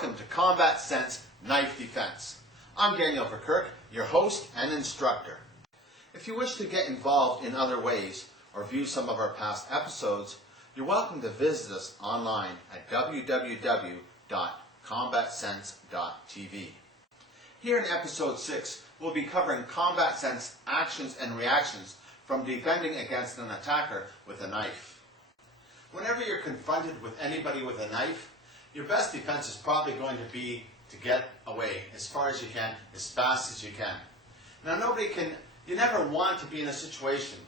welcome to Combat Sense Knife Defense. I'm Daniel Verkerke, your host and instructor. If you wish to get involved in other ways or view some of our past episodes, you're welcome to visit us online at www.combatsense.tv. Here in episode 6, we'll be covering Combat Sense actions and reactions from defending against an attacker with a knife. Whenever you're confronted with anybody with a knife, your best defense is probably going to be to get away as far as you can, as fast as you can. Now you never want to be in a situation,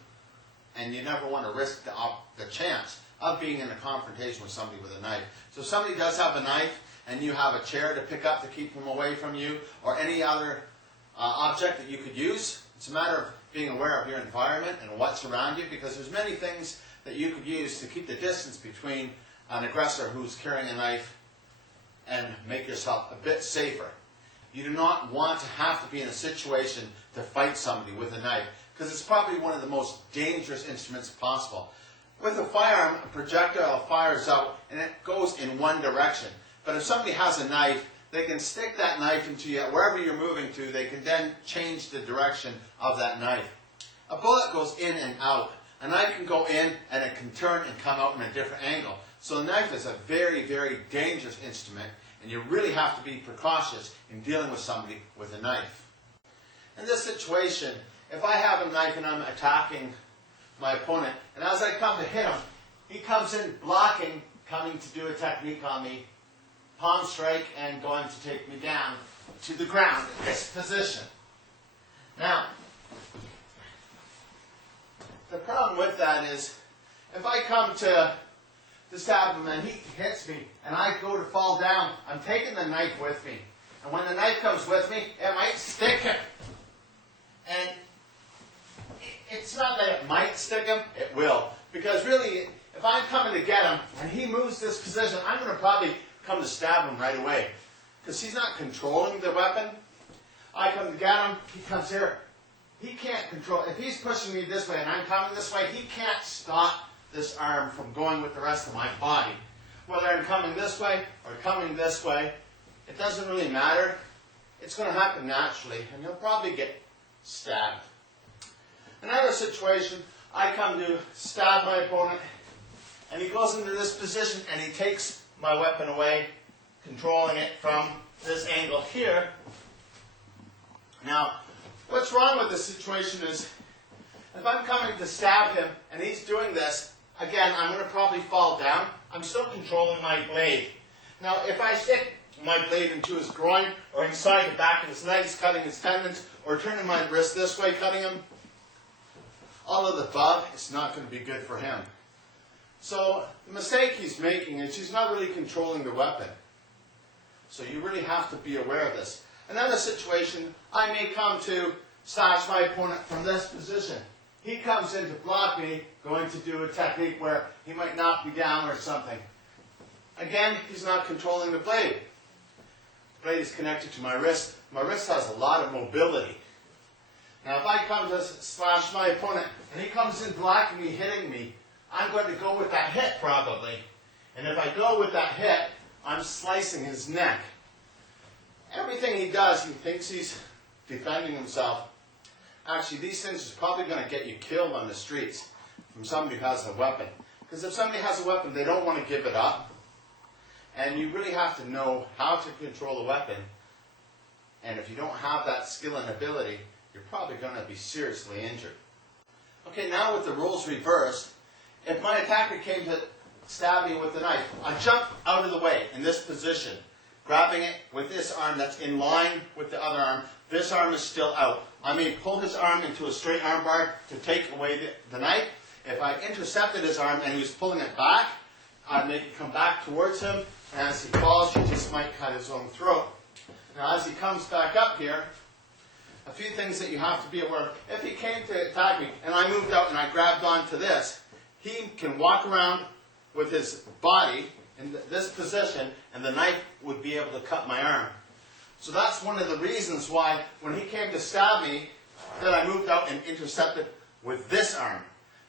and you never want to risk the chance of being in a confrontation with somebody with a knife. So if somebody does have a knife, and you have a chair to pick up to keep them away from you, or any other object that you could use, it's a matter of being aware of your environment and what's around you, because there's many things that you could use to keep the distance between an aggressor who's carrying a knife and make yourself a bit safer. You do not want to have to be in a situation to fight somebody with a knife, because it's probably one of the most dangerous instruments possible. With a firearm, a projectile fires out and it goes in one direction. But if somebody has a knife, they can stick that knife into you wherever you're moving to. They can then change the direction of that knife. A bullet goes in and out. A knife can go in and it can turn and come out in a different angle. So a knife is a very, very dangerous instrument, and you really have to be precautious in dealing with somebody with a knife. In this situation, if I have a knife and I'm attacking my opponent, and as I come to hit him, he comes in blocking, coming to do a technique on me, palm strike, and going to take me down to the ground in this position. Now, the problem with that is, if I come to stab him and he hits me and I go to fall down, I'm taking the knife with me. And when the knife comes with me, it might stick him. And it's not that it might stick him, it will. Because really, if I'm coming to get him and he moves this position, I'm going to probably come to stab him right away. Because he's not controlling the weapon. I come to get him, he comes here. He can't control. If he's pushing me this way and I'm coming this way, he can't stop this arm from going with the rest of my body. Whether I'm coming this way or coming this way, it doesn't really matter. It's going to happen naturally, and you'll probably get stabbed. Another situation, I come to stab my opponent, and he goes into this position and he takes my weapon away, controlling it from this angle here. Now, what's wrong with this situation is, if I'm coming to stab him and he's doing this, again, I'm going to probably fall down. I'm still controlling my blade. Now, if I stick my blade into his groin or inside the back of his legs, cutting his tendons, or turning my wrist this way, cutting him, all of the above, it's not going to be good for him. So the mistake he's making is he's not really controlling the weapon. So you really have to be aware of this. Another situation, I may come to slash my opponent from this position. He comes in to block me, going to do a technique where he might knock me down or something. Again, he's not controlling the blade. The blade is connected to my wrist. My wrist has a lot of mobility. Now if I come to slash my opponent and he comes in blocking me, hitting me, I'm going to go with that hit probably. And if I go with that hit, I'm slicing his neck. Everything he does, he thinks he's defending himself. Actually, these things are probably going to get you killed on the streets from somebody who has a weapon. Because if somebody has a weapon, they don't want to give it up. And you really have to know how to control the weapon. And if you don't have that skill and ability, you're probably going to be seriously injured. Okay, now with the roles reversed, if my attacker came to stab me with the knife, I jump out of the way in this position, grabbing it with this arm that's in line with the other arm. This arm is still out. I may pull his arm into a straight arm bar to take away the knife. If I intercepted his arm and he was pulling it back, I'd make it come back towards him. And as he falls, he just might cut his own throat. Now as he comes back up here, a few things that you have to be aware of. If he came to attack me and I moved out and I grabbed onto this, he can walk around with his body in this position and the knife would be able to cut my arm. So that's one of the reasons why when he came to stab me, that I moved out and intercepted with this arm.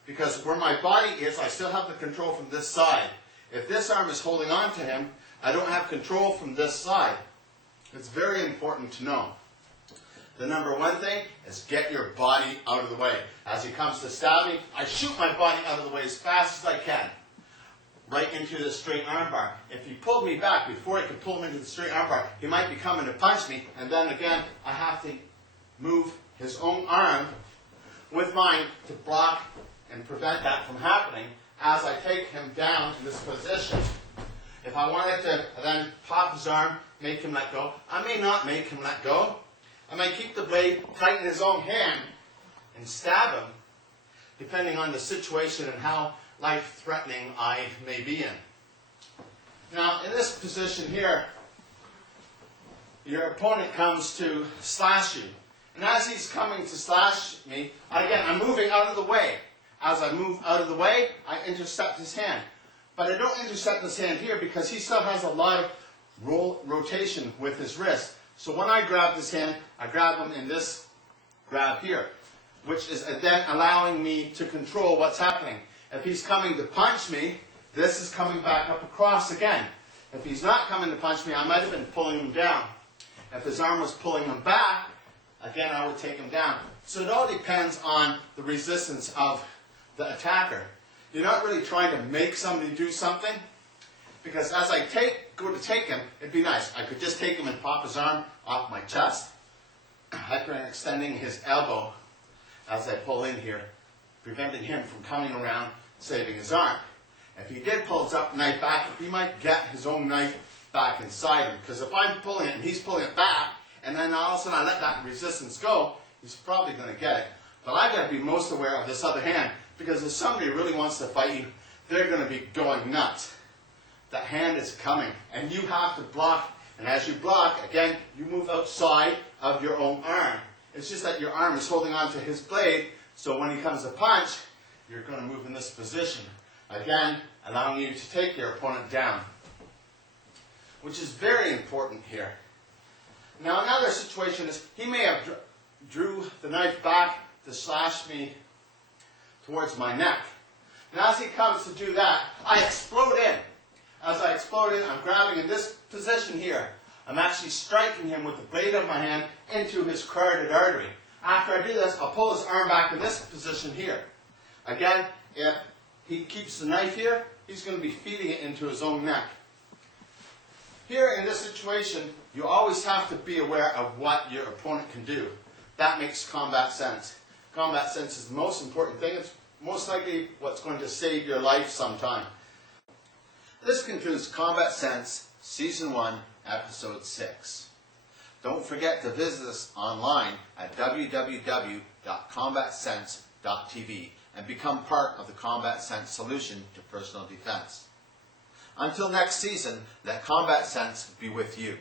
Because where my body is, I still have the control from this side. If this arm is holding on to him, I don't have control from this side. It's very important to know. The number one thing is get your body out of the way. As he comes to stab me, I shoot my body out of the way as fast as I can, right into the straight arm bar. If he pulled me back before he could pull me into the straight arm bar, he might be coming to punch me, and then again, I have to move his own arm with mine to block and prevent that from happening as I take him down in this position. If I wanted to then pop his arm, make him let go, I may not make him let go. I may keep the blade tight in his own hand and stab him, depending on the situation and how life-threatening I may be in. Now, in this position here, your opponent comes to slash you. And as he's coming to slash me, I'm moving out of the way. As I move out of the way, I intercept his hand. But I don't intercept his hand here because he still has a lot of rotation with his wrist. So when I grab his hand, I grab him in this grab here, which is then allowing me to control what's happening. If he's coming to punch me, this is coming back up across again. If he's not coming to punch me, I might have been pulling him down. If his arm was pulling him back, again I would take him down. So it all depends on the resistance of the attacker. You're not really trying to make somebody do something, because as I go to take him, it'd be nice. I could just take him and pop his arm off my chest, hyperextending his elbow as I pull in here, preventing him from coming around, saving his arm. If he did pull his knife back, he might get his own knife back inside him, because if I'm pulling it and he's pulling it back, and then all of a sudden I let that resistance go, he's probably going to get it. But I've got to be most aware of this other hand, because if somebody really wants to fight you, they're going to be going nuts. That hand is coming, and you have to block. And as you block, again, you move outside of your own arm. It's just that your arm is holding on to his blade, so when he comes to punch, you're going to move in this position. Again, allowing you to take your opponent down, which is very important here. Now another situation is, he may have drew the knife back to slash me towards my neck. And as he comes to do that, I explode in. As I explode in, I'm grabbing in this position here. I'm actually striking him with the blade of my hand into his carotid artery. After I do this, I'll pull his arm back to this position here. Again, if he keeps the knife here, he's going to be feeding it into his own neck. Here in this situation, you always have to be aware of what your opponent can do. That makes combat sense. Combat sense is the most important thing. It's most likely what's going to save your life sometime. This concludes Combat Sense Season 1, Episode 6. Don't forget to visit us online at www.combatsense.tv and become part of the Combat Sense solution to personal defense. Until next season, let Combat Sense be with you.